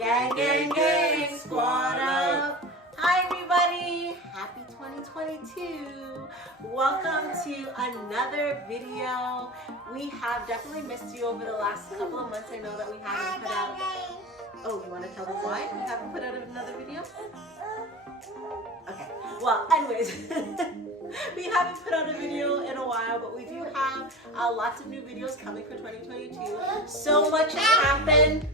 Gang, gang, gang, squad up. Hi everybody, happy 2022. Welcome to another video. We have definitely missed you over the last couple of months. I know that we haven't put out, oh, you want to tell them why we haven't put out another video? Okay, well anyways, we haven't put out a video in a while, but we do have lots of new videos coming for 2022. So much has happened.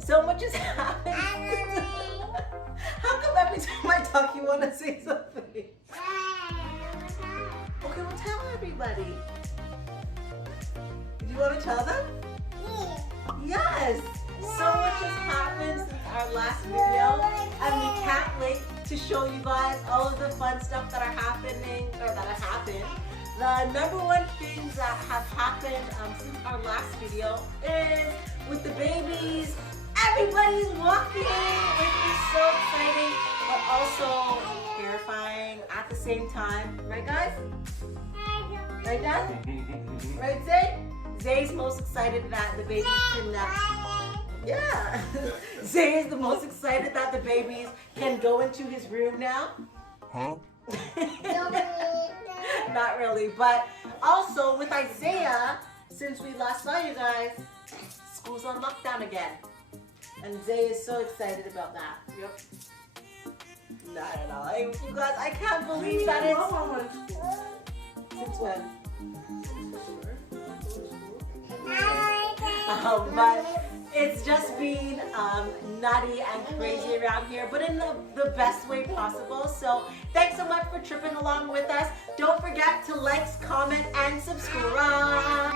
So much has happened. How come every time I talk you want to say something? Okay, well tell everybody. Do you want to tell them? Yes. So much has happened since our last video, and we can't wait to show you guys all of the fun stuff that are happening, or that have happened. The number one things that have happened since our last video is with the babies. Everybody's walking, which is so exciting, but also terrifying at the same time. Right, guys? Right, Dad? Right, Zay? Zay's most excited that the babies can yeah. Zay is the most excited that the babies can go into his room now. Huh? Not really, but also with Isaiah, since we last saw you guys, school's on lockdown again. And Zay is so excited about that. Yep. Not at all. You guys, I can't believe that it's... Since when? But it's just been nutty and crazy around here, but in the best way possible. So thanks so much for tripping along with us. Don't forget to like, comment, and subscribe.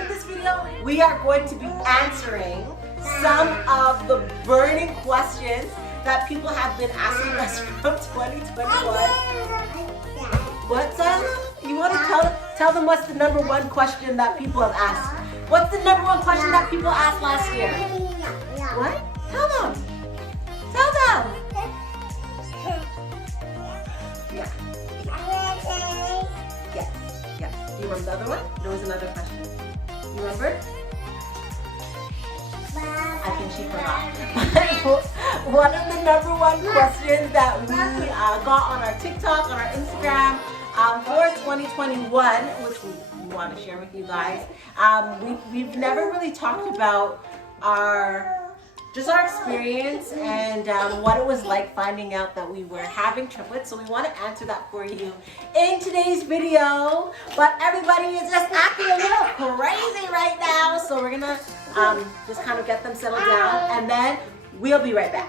In this video, we are going to be answering some of the burning questions that people have been asking us from 2021. What's you want to tell them what's the number one question that people have asked? What's the number one question that people asked last year? What? Tell them. Tell them. Yeah. Yes. Yes. Do you remember the other one? There was another question. You remember? I think she forgot. One of the number one questions that we got on our TikTok, on our Instagram for 2021, which we want to share with you guys. We've never really talked about our experience and what it was like finding out that we were having triplets. So we want to answer that for you in today's video. But everybody is just acting a little crazy right now, so we're gonna just kind of get them settled down, and then we'll be right back.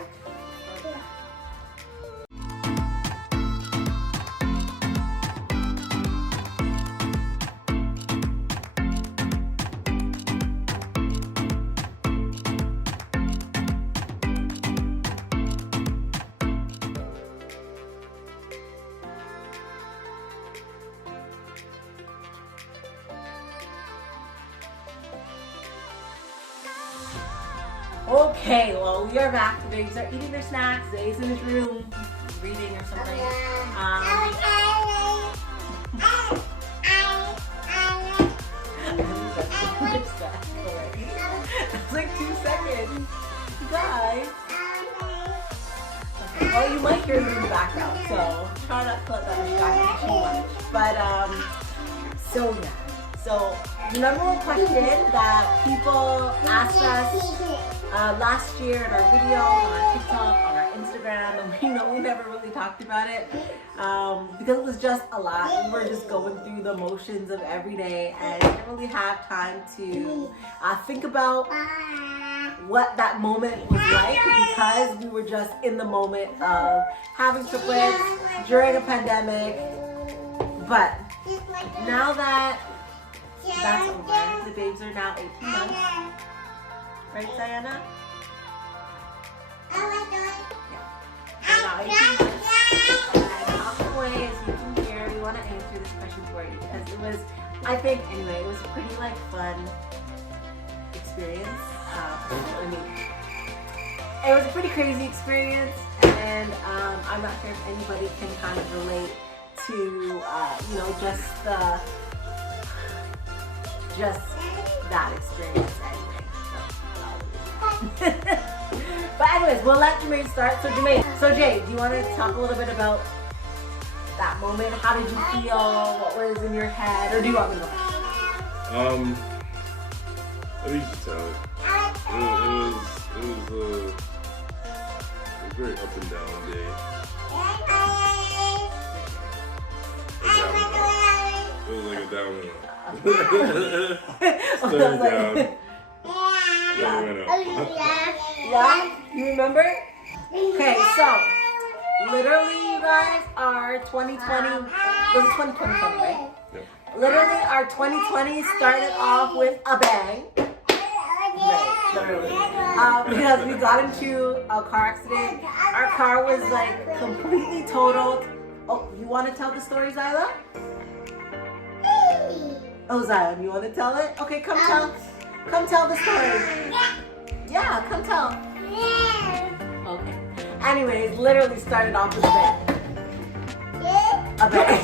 Okay, well, we are back. The babies are eating their snacks. Zay's in his room reading or something. It's like 2 seconds. You guys. Okay. Oh, you might hear them in the background, so try not to let that distract you too much. But, so yeah. So, the number one question that people asked us last year in our video, on our TikTok, on our Instagram, and we never really talked about it because it was just a lot. We were just going through the motions of every day and didn't really have time to think about what that moment was like, because we were just in the moment of having triplets during a pandemic. But now that that's over, the babes are now 18 months. Right, Diana? Yeah. They're now 18 months. And halfway, as you can hear, we want to answer this question for you because it was, I think, anyway, it was a pretty fun experience. I mean, it was a pretty crazy experience, and I'm not sure if anybody can kind of relate to, just that experience anyway. we'll let Jermaine start. So Jermaine, Jay, do you want to talk a little bit about that moment? How did you feel? What was in your head? Or do you want me to go? Let me just tell it. It was a very up and down day. It was like a downhill. Started down. Then went up. Yeah? You remember? Okay, so literally, you guys, our 2020 was it 2020, right? Yep. Literally, our 2020 started off with a bang. Right, literally. Because we got into a car accident. Our car was like completely totaled. Oh, you want to tell the story, Zyla? Oh, Zyla, you want to tell it? Okay, come tell the story. Yeah, come tell. Okay. Anyways, literally started off with a bang. A bang.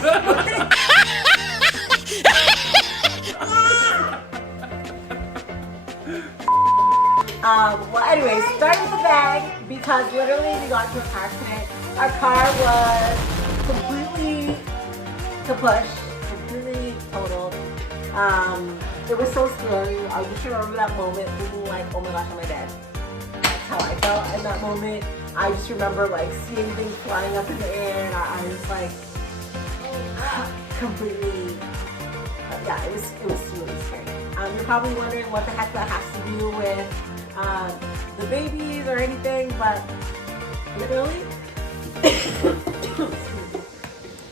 Well, anyways, started with the bag because literally we got into a car accident. Our car was completely kaput, completely totaled. It was so scary. I just remember that moment being like, oh my gosh, am I dead? That's how I felt in that moment. I just remember like seeing things flying up in the air and I was like completely, yeah, it was really scary. You're probably wondering what the heck that has to do with the babies or anything, but literally,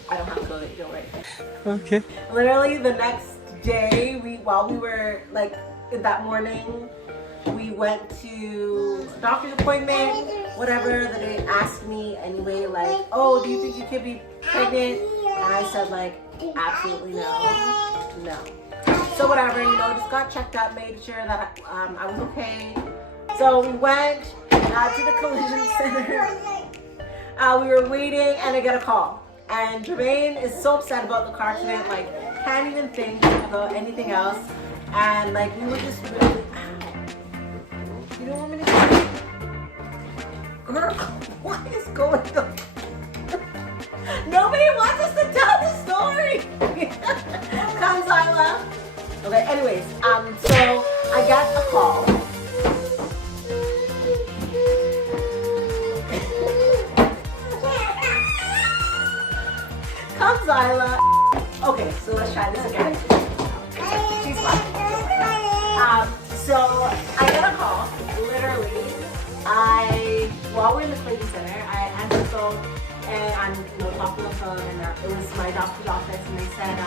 I don't have COVID, don't worry. Okay. Literally the next day, while we were like that morning, we went to a doctor's appointment, whatever, that they asked me anyway, like, oh, do you think you could be pregnant? And I said like, absolutely no. So whatever, just got checked up, made sure that I was okay. So we went to the collision center. We were waiting and I got a call. And Jermaine is so upset about the car accident, like can't even think about anything else. And like we were just really, you don't want me to tell you? Girl, what is going on? Nobody wants us to tell the story. Come, Zyla. Okay, anyways, so I got a call. Come, Zyla. Okay, so let's try this again. She's fine. So I got a call. Literally, while we're in the collision center, I answered the phone and I'm talking on the phone, and it was my doctor's office, and they said,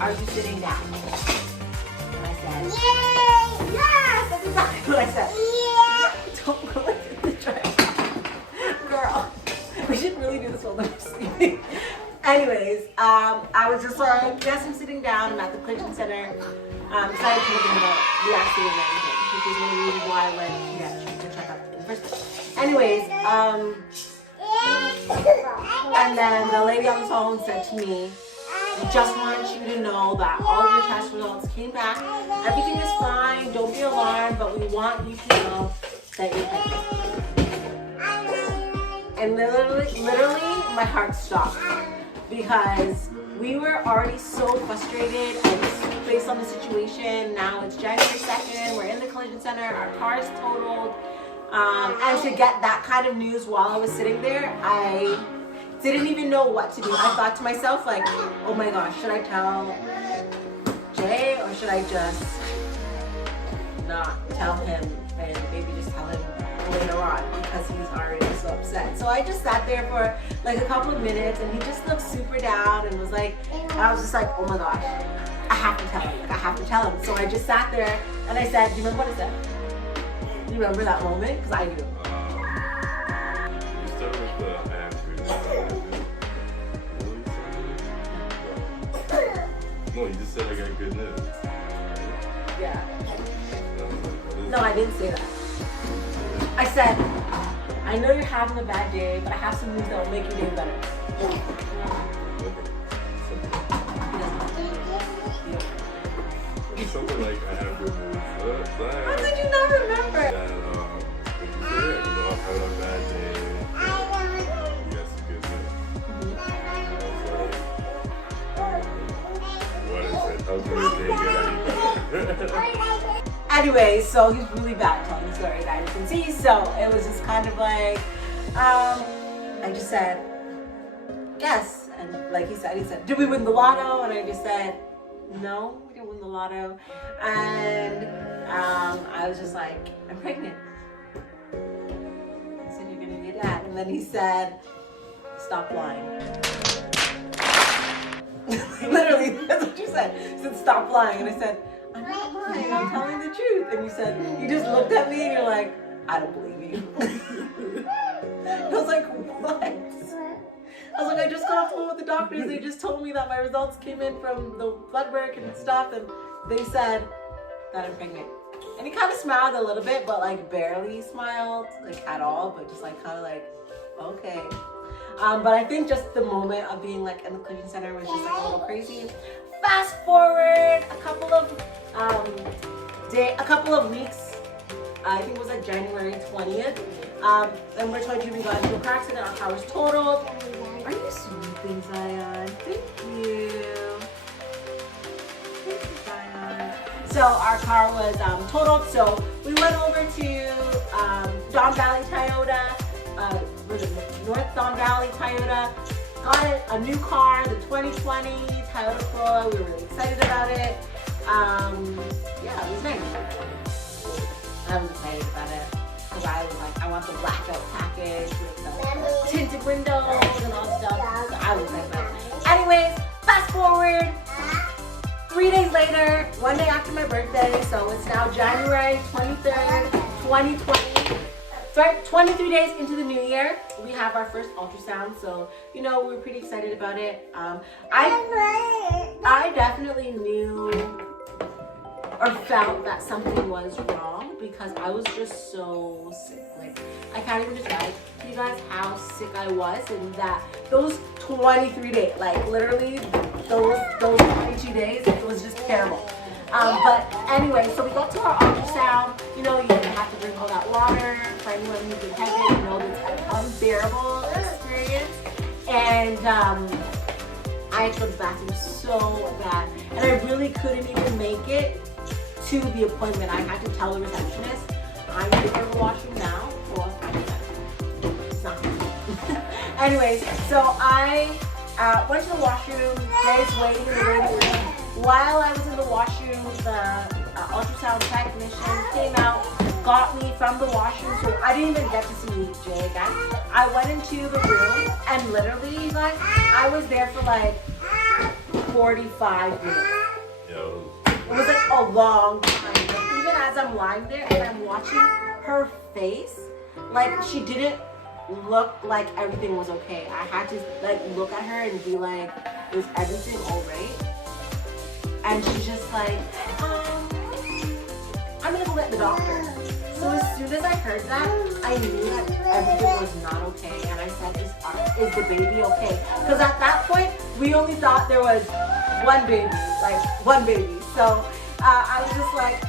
are you sitting down? And I said, yay! Yes! That's exactly what I said. Yeah! Don't go into the trash. Girl, we should really do this while we're sleeping. Anyways, I was just like, yes, I'm sitting down. I'm at the collision center. Excited to learn about the accident and everything, which is one of the reasons why I went to check up in the first place. Anyways, and then the lady on the phone said to me, we just want you to know that all of your test results came back. Everything is fine. Don't be alarmed, but we want you to know that you're pregnant. And literally, my heart stopped because we were already so frustrated and based on the situation. Now it's January 2nd. We're in the collision center. Our car is totaled. And to get that kind of news while I was sitting there, I didn't even know what to do. I thought to myself, like, oh my gosh, should I tell Jay or should I just not tell him and maybe just tell him later on because he's already so upset. So I just sat there for like a couple of minutes and he just looked super down and was like, and I was just like, oh my gosh, I have to tell him. Like, I have to tell him. So I just sat there and I said, do you remember what I said? Do you remember that moment? Because I do. You start with the no, you just said I got good news. Yeah. No, I didn't say that. I said, I know you're having a bad day, but I have some news that will make your day better. Something like I have good news. How did you not remember? That, Anyway, so he's really bad at telling stories, as you can see. So it was just kind of like, I just said, yes. And like he said, did we win the lotto? And I just said, no, we didn't win the lotto. And I was just like, I'm pregnant. I said, you're gonna be a dad. And then he said, stop lying. Literally, that's what you said. He said, stop lying. And I said, I'm not lying, I'm telling the truth. And you just looked at me and you're like, I don't believe you. I was like, what? I was like, I just got off the phone with the doctors. They just told me that my results came in from the blood work and stuff, and they said that I'm pregnant. And he kind of smiled a little bit, but like barely smiled, like at all, but just like kind of like, okay. But I think just the moment of being like in the cleaning center was just like a little crazy. Fast forward a couple of weeks. I think it was like January 20th. And we're told we got into a car accident. Our car was totaled. Are you sleeping, Zion? Thank you. Thank you, Zion. So our car was totaled. So we went over to Don Valley Toyota, North Don Valley Toyota. Got a new car, the 2020 Toyota Corolla. We were really excited about it. Yeah, it was nice. I was excited about it because I was like, I want the blackout package with the tinted windows and all stuff. So I was excited about it. Anyways, fast forward 3 days later, one day after my birthday. So it's now January 23rd, 2020. So 23 days into the new year, we have our first ultrasound. So, you know, we were pretty excited about it. I definitely knew or felt that something was wrong because I was just so sick. Like, I can't even describe to you guys how sick I was, and that those 23 days, like literally those 22 days, it was just terrible. But anyway, so we got to our ultrasound. You know, you have to drink all that water. For anyone who's been pregnant, you know it's an unbearable experience. And I had to go to the bathroom so bad, and I really couldn't even make it to the appointment. I had to tell the receptionist, I'm going to go to the washroom now, or else I'm done. It's not good. Anyways, so I went to the washroom, Jay's waiting in the waiting room. While I was in the washroom, the ultrasound technician came out, got me from the washroom, so I didn't even get to see Jay again. I went into the room, and literally, you guys, I was there for like 45 minutes. It was like a long time. Like, even as I'm lying there and I'm watching her face, like she didn't look like everything was okay. I had to like look at her and be like, is everything alright? And she's just like, I'm gonna go get the doctor. So as soon as I heard that, I knew that everything was not okay. And I said, is the baby okay? Because at that point, we only thought there was one baby. So I was just like,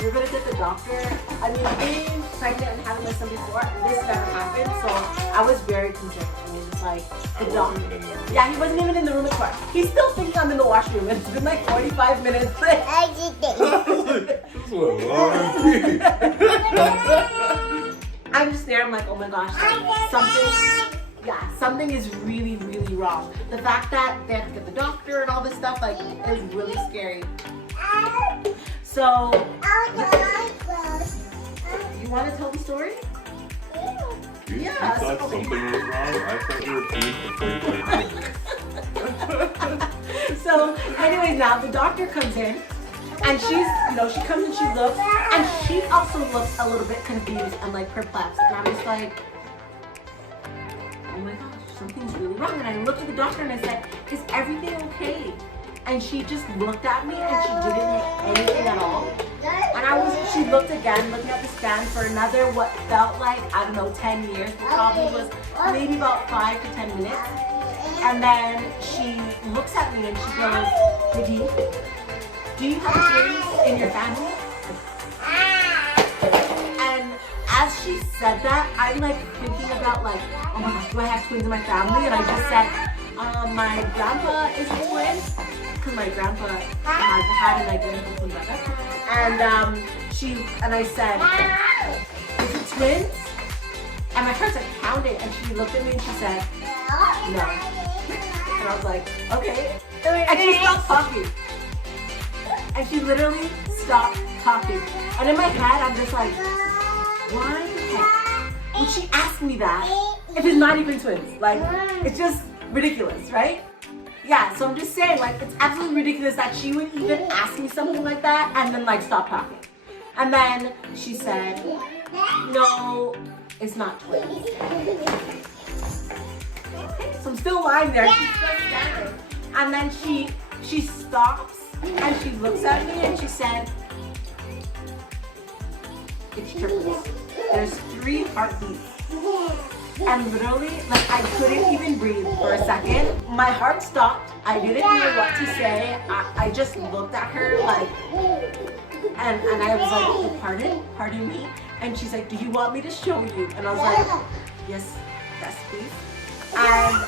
you're gonna get the doctor. I mean, being pregnant and having my son before, this never happened. So I was very concerned. I mean, it's like the doctor. Yeah, he wasn't even in the room at first. He's still thinking I'm in the washroom. It's been like 45 minutes. I'm just there. I'm like, oh my gosh, something is really, really wrong. The fact that they have to get the doctor and all this stuff, like, is really scary. So, you want to tell the story? You thought something was wrong? I thought you were for So, anyways, now the doctor comes in, and she comes and she looks, and she also looks a little bit confused and like perplexed. And I'm just like, oh my gosh, something's really wrong. And I looked at the doctor and I said, is everything okay? And she just looked at me and she didn't hit anything at all. And she looked again, looking at the scan for another, what felt like, I don't know, 10 years, but probably was maybe about 5 to 10 minutes. And then she looks at me and she goes, Nadine, do you have twins in your family? And as she said that, I'm like thinking about like, oh my gosh, do I have twins in my family? And I just said, my grandpa is a twin, because my grandpa had an identical twin brother. And I said, is it twins? And my friend started counting, and she looked at me and she said, no. And I was like, okay. And she stopped talking. And she literally stopped talking. And in my head, I'm just like, why the heck would she ask me that if it's not even twins? Like, it's just ridiculous, right? Yeah, so I'm just saying, like, it's absolutely ridiculous that she would even ask me something like that and then, like, stop talking. And then she said, no, it's not twins. So I'm still lying there, she's still standing. And then she stops and she looks at me and she said, it's triplets. There's 3 heartbeats. And literally, like, I couldn't even breathe for a second. My heart stopped. I didn't know what to say. I just looked at her like, and I was like, oh, pardon me. And she's like, do you want me to show you? And I was like, yes, please. And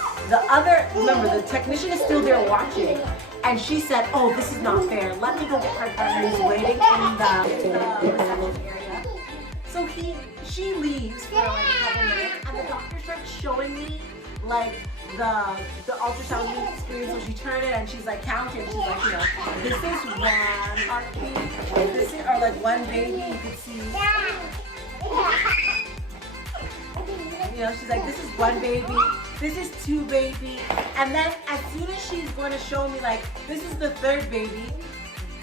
remember, the technician is still there watching. And she said, oh, this is not fair. Let me go get my partner who's waiting in the reception area. So she leaves for like a couple minutes, and the doctor starts showing me like the ultrasound screen. So she turned it and she's like counting. She's like, you know, this is 1 heartbeat, this is, or like 1 baby. You could see. You know, she's like, this is 1 baby, this is 2 baby, and then as soon as she's going to show me like, this is the 3rd baby,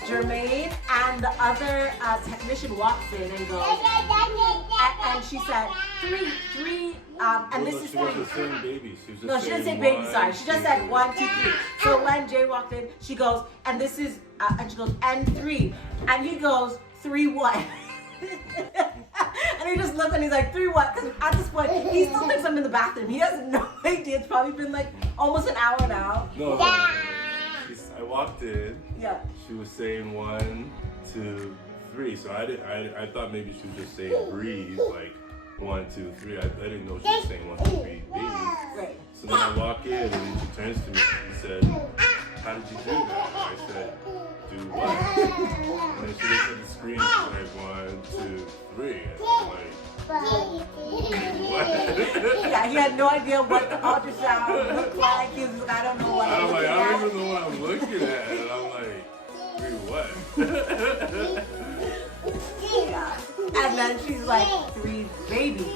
Jermaine and the other technician walks in and goes, and she said, 3, and this is 3. She wasn't saying baby. No, she didn't say baby, sorry. She just said 1, 2, 3. So when Jay walked in, she goes, and this is, and she goes, and 3. And he goes, 3 what? And he just looks and he's like, 3 what? Because at this point, he still thinks I'm in the bathroom. He has no idea. It's probably been like almost an hour now. No, I walked in. Yeah. She was saying 1, 2, 3. So I thought maybe she was just saying breathe, like 1, 2, 3. I didn't know she was saying 1, 2, 3 babies. Right. So then I walk in and then she turns to me and said, how did you do that? I said, do what? And then she looked at the screen and she's like, 1, 2, 3. And I'm like, what? Yeah, he had no idea what the ultrasound looked like. He was like, I don't know what I'm looking I at. don't even know what I'm looking at. And I'm like, 3 what? Yeah. And then she's like, 3 babies.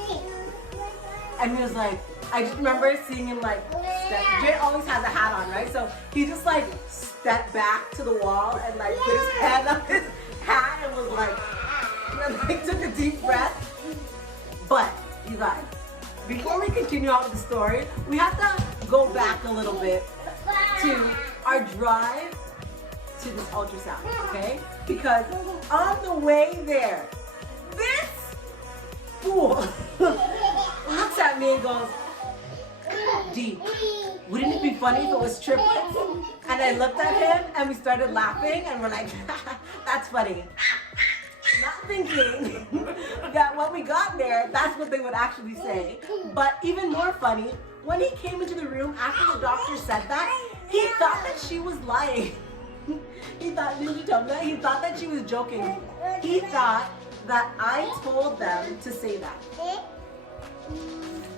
And he was like, I just remember seeing him like step. Jay always has a hat on, right? So he just like stepped back to the wall and like put his hand on his hat and was like, and like took a deep breath. But you guys, before we continue on with the story, we have to go back a little bit to our drive to this ultrasound, okay? Because on the way there, this fool looks at me and goes, D, wouldn't it be funny if it was triplets? And I looked at him and we started laughing and we're like, that's funny. Not thinking that when we got there, that's what they would actually say. But even more funny, when he came into the room after the doctor said that, he thought that she was lying. He thought, did you tell me that? He thought that she was joking. He thought that I told them to say that.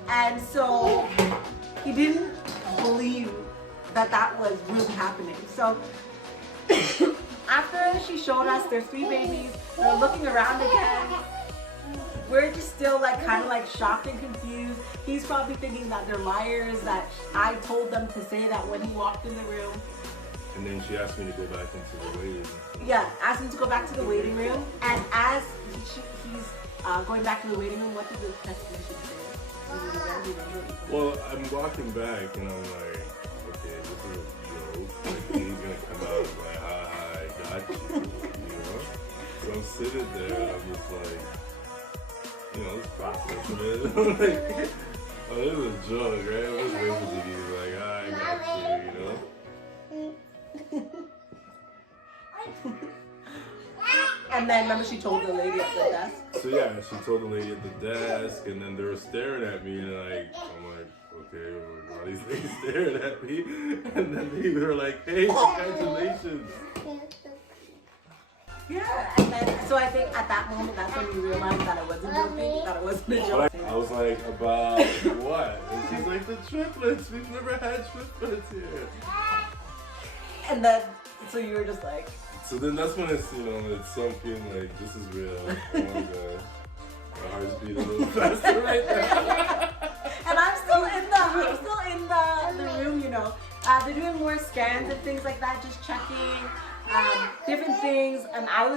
And so he didn't believe that that was really happening. So after she showed us there's 3 babies, they're looking around again. We're just still like kind of like shocked and confused. He's probably thinking that they're liars, that I told them to say that when he walked in the room. And then she asked me to go back into the waiting room. Yeah, asked him to go back to the waiting room. And as he's going back to the waiting room, what did the technician say? Well, I'm walking back and I'm like, okay, this is a joke. Like, he's gonna come out and like, ha, I got you, you know? So I'm sitting there and I'm just like, you know, let's process it. I'm like, oh, this is a joke, right? Let's wait for you. He's like, I got you, you know? And then remember she told the lady at the desk? So yeah, she told the lady at the desk, and then they were staring at me, and like, I'm like, okay, why are these ladies staring at me? And then they were like, hey, congratulations. Yeah, and then so I think at that moment that's when we realized that it wasn't joking, that it wasn't a joke. I was like, about what? And she's like, the triplets. We've never had triplets here. And then so you were just like. So then that's when it's, you know, it's sunk in, like, this is real. Oh my gosh. My heart's beating a little faster right now. And I'm still in the room, you know. They're doing more scans and things like that, just checking different things. And I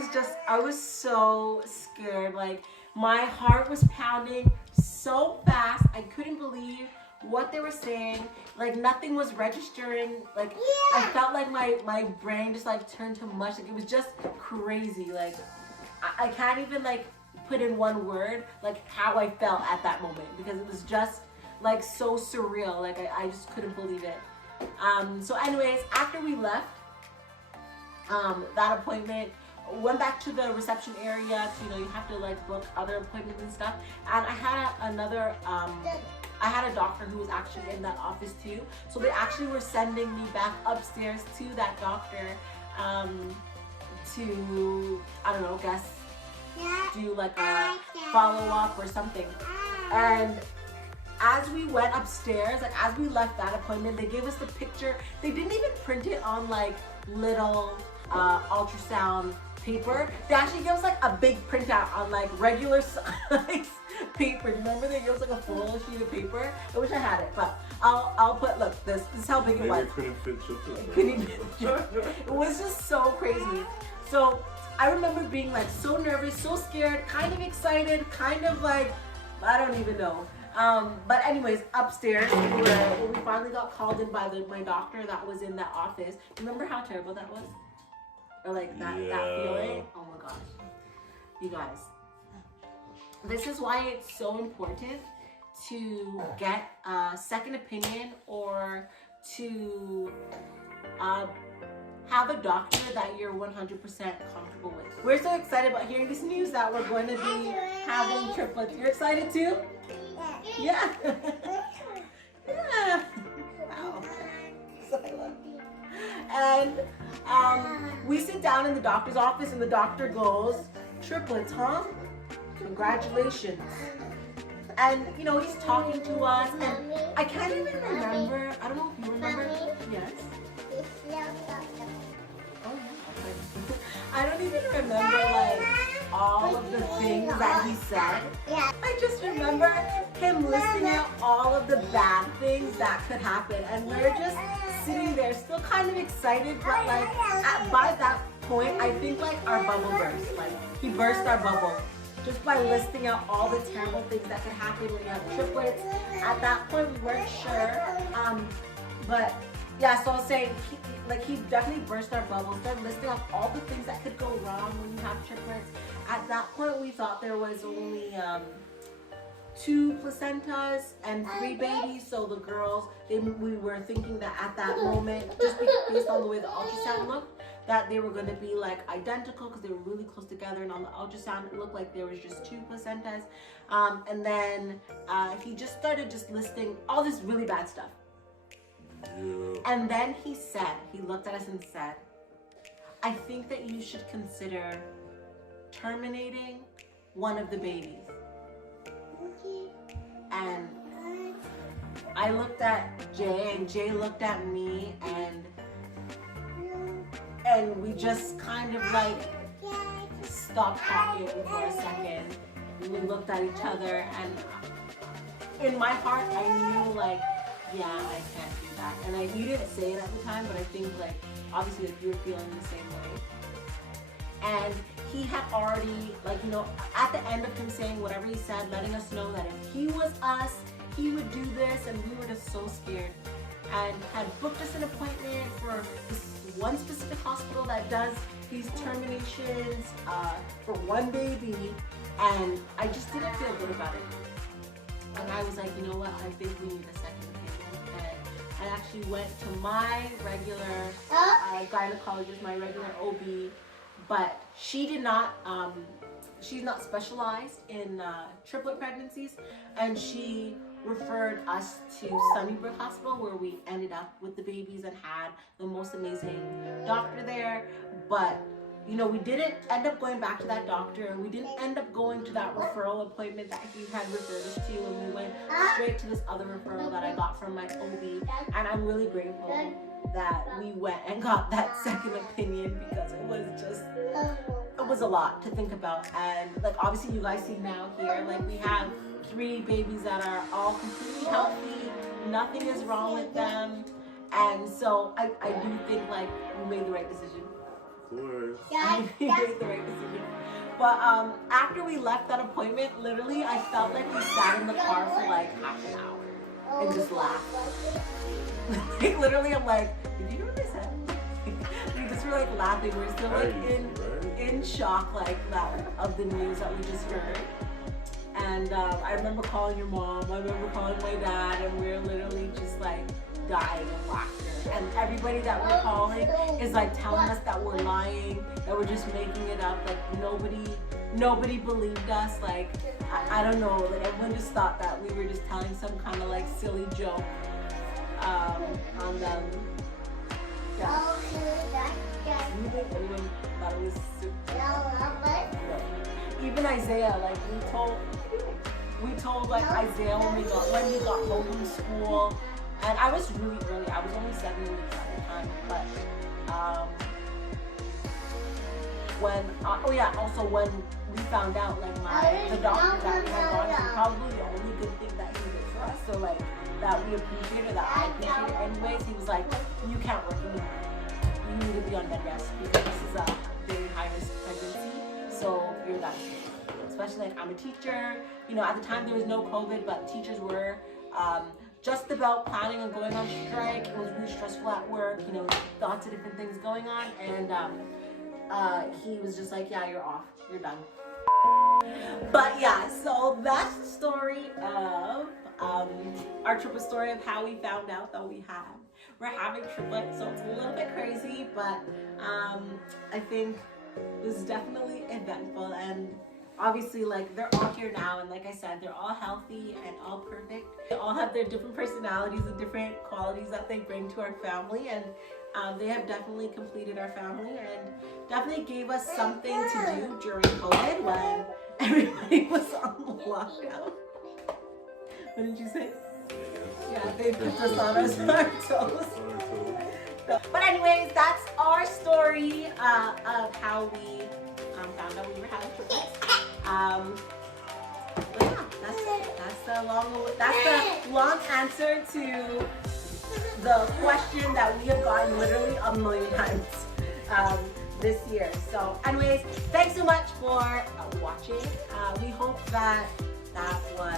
was so scared. Like, my heart was pounding so fast. I couldn't believe what they were saying. Like, nothing was registering. Like, I felt like my brain just like turned to mush. Like, it was just crazy. Like, I can't even like put in one word like how I felt at that moment, because it was just like so surreal. Like, I just couldn't believe it. So anyways, after we left that appointment, went back to the reception area. You know, you have to like book other appointments and stuff. And I had a doctor who was actually in that office too. So they actually were sending me back upstairs to that doctor to, I don't know, guess do like a follow-up or something. And as we went upstairs, like as we left that appointment, they gave us the picture. They didn't even print it on like little ultrasound paper. They actually gave us like a big printout on like regular size paper. Remember they gave us like a full sheet of paper? I wish I had it, but I'll put, look, this is how big it was. It couldn't fit triplets. It was just so crazy. So I remember being like so nervous, so scared, kind of excited, kind of like, I don't even know. But anyways, upstairs where we finally got called in by my doctor that was in that office. Remember how terrible that was? Or like that feeling? Oh my gosh. You guys, this is why it's so important to get a second opinion, or to have a doctor that you're 100% comfortable with. We're so excited about hearing this news that we're going to be having triplets. You're excited too? Yeah. Yeah. Wow. And we sit down in the doctor's office and the doctor goes, triplets, huh? Congratulations. And, you know, he's talking to us, and I can't even remember. I don't know if you remember. Yes. I don't even remember like all of the things that he said. I just remember him listing out all of the bad things that could happen, and we're just sitting there still kind of excited, but like by that point I think like our bubble burst. Like, he burst our bubble just by listing out all the terrible things that could happen when you have triplets. At that point we weren't sure, but yeah, so I was saying, he definitely burst our bubble, started listing off all the things that could go wrong when you have triplets. At that point, we thought there was only 2 placentas and 3 babies. So the girls, we were thinking that at that moment, just based on the way the ultrasound looked, that they were going to be like identical because they were really close together. And on the ultrasound, it looked like there was just 2 placentas. And then he just started just listing all this really bad stuff. Yeah. And then he looked at us and said, I think that you should consider terminating one of the babies. And I looked at Jay, and Jay looked at me, and we just kind of like stopped talking for a second. We looked at each other, and in my heart I knew like, yeah, I can't do that. And you didn't say it at the time, but I think like obviously like you were feeling the same way. And he had already, like, you know, at the end of him saying whatever he said, letting us know that if he was us, he would do this, and we were just so scared. And had booked us an appointment for this one specific hospital that does these terminations for one baby, and I just didn't feel good about it. And I was like, you know what, I think we need a second opinion. And I actually went to my regular gynecologist, my regular OB, but she did not, she's not specialized in triplet pregnancies, and she referred us to Sunnybrook Hospital, where we ended up with the babies and had the most amazing doctor there. But you know, we didn't end up going back to that doctor. We didn't end up going to that referral appointment that he had referred us to, and we went straight to this other referral that I got from my OB. And I'm really grateful that we went and got that second opinion, because it was a lot to think about. And like, obviously you guys see now here, like we have 3 babies that are all completely healthy. Nothing is wrong with them. And so I do think like we made the right decision. Of course. We made the right decision. But after we left that appointment, literally I felt like we sat in the car for like half an hour and just laughed. Like literally I'm like, did you hear what I said? We just were like laughing. We're still like in shock like that of the news that we just heard. And I remember calling your mom, I remember calling my dad, and we were literally just like dying of laughter. And everybody that we're calling is like telling us that we're lying, that we're just making it up. Like nobody believed us. Like I don't know, like everyone just thought that we were just telling some kind of like silly joke on them. Yeah. You think anyone thought it was super? No. Even Isaiah, like we told like Isaiah when we got home from school. And I was really early. I was only 7 weeks at the time. But also when we found out, like the doctor that we had gone to, probably the only good thing that he did for us, so like that we appreciated, that I appreciated anyways, he was like, you can't work anymore. You need to be on bed rest because this is a very high risk pregnancy. So you're done. Especially like I'm a teacher. You know, at the time there was no COVID, but teachers were just about planning on going on strike. It was really stressful at work, you know, lots of different things going on. And he was just like, yeah, you're off, you're done. But yeah, so that's the story of our triplet story of how we found out that we're having triplets. So it's a little bit crazy, but I think it was definitely eventful. And obviously, like, they're all here now, and like I said, they're all healthy and all perfect. They all have their different personalities and different qualities that they bring to our family, and they have definitely completed our family and definitely gave us something to do during COVID when everybody was on lockdown. What did you say? Yeah, they put us on our toes. But anyways, that's our story of how we found out we were having triplets. But yeah, that's the long answer to the question that we have gotten literally a million times this year. So anyways, thanks so much for watching. We hope that was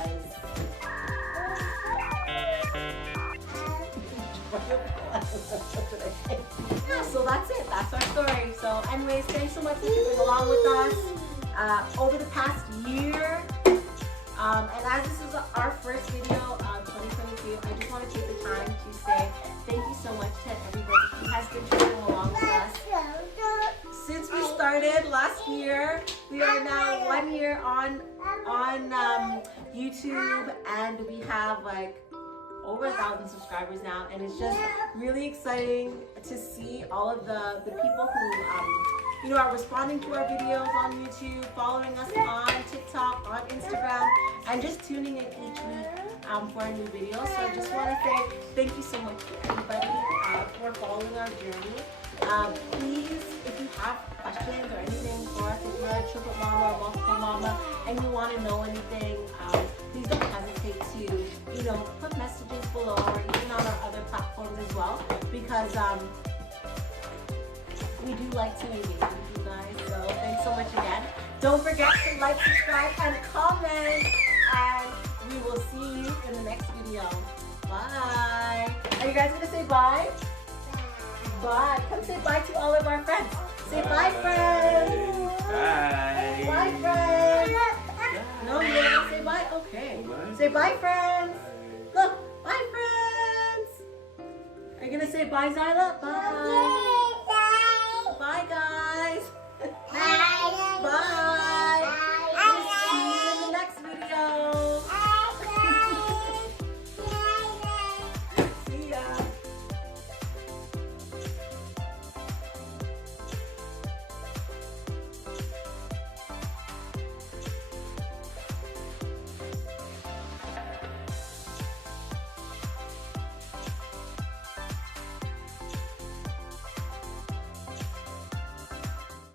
yeah, so that's it. That's our story. So anyways, thanks so much for keeping along with us over the past year. And as this is our first video of 2022, I just want to take the time to say thank you so much to everybody who has been keeping along with us. Since we started last year, we are now 1 year on YouTube, and we have like over 1,000 subscribers now, and it's just really exciting to see all of the people who are responding to our videos on YouTube, following us on TikTok, on Instagram, and just tuning in each week for a new video. So I just want to say thank you so much to everybody for following our journey. Please, if you have questions or anything for us, if you're a triplet mama or multiple mama and you want to know anything, please don't hesitate to, put messages below or even on our other platforms as well, because we do like to engage with you guys. So thanks so much again. Don't forget to like, subscribe, and comment, and we will see you in the next video. Bye. Are you guys gonna say bye? Bye. Come say bye to all of our friends. Say bye, friends. Bye. Bye, friends. No, you don't want to say bye? Okay. Say bye, friends. Look, bye, friends. Are you gonna say bye, Zyla? Bye. Bye, guys. Bye. Bye.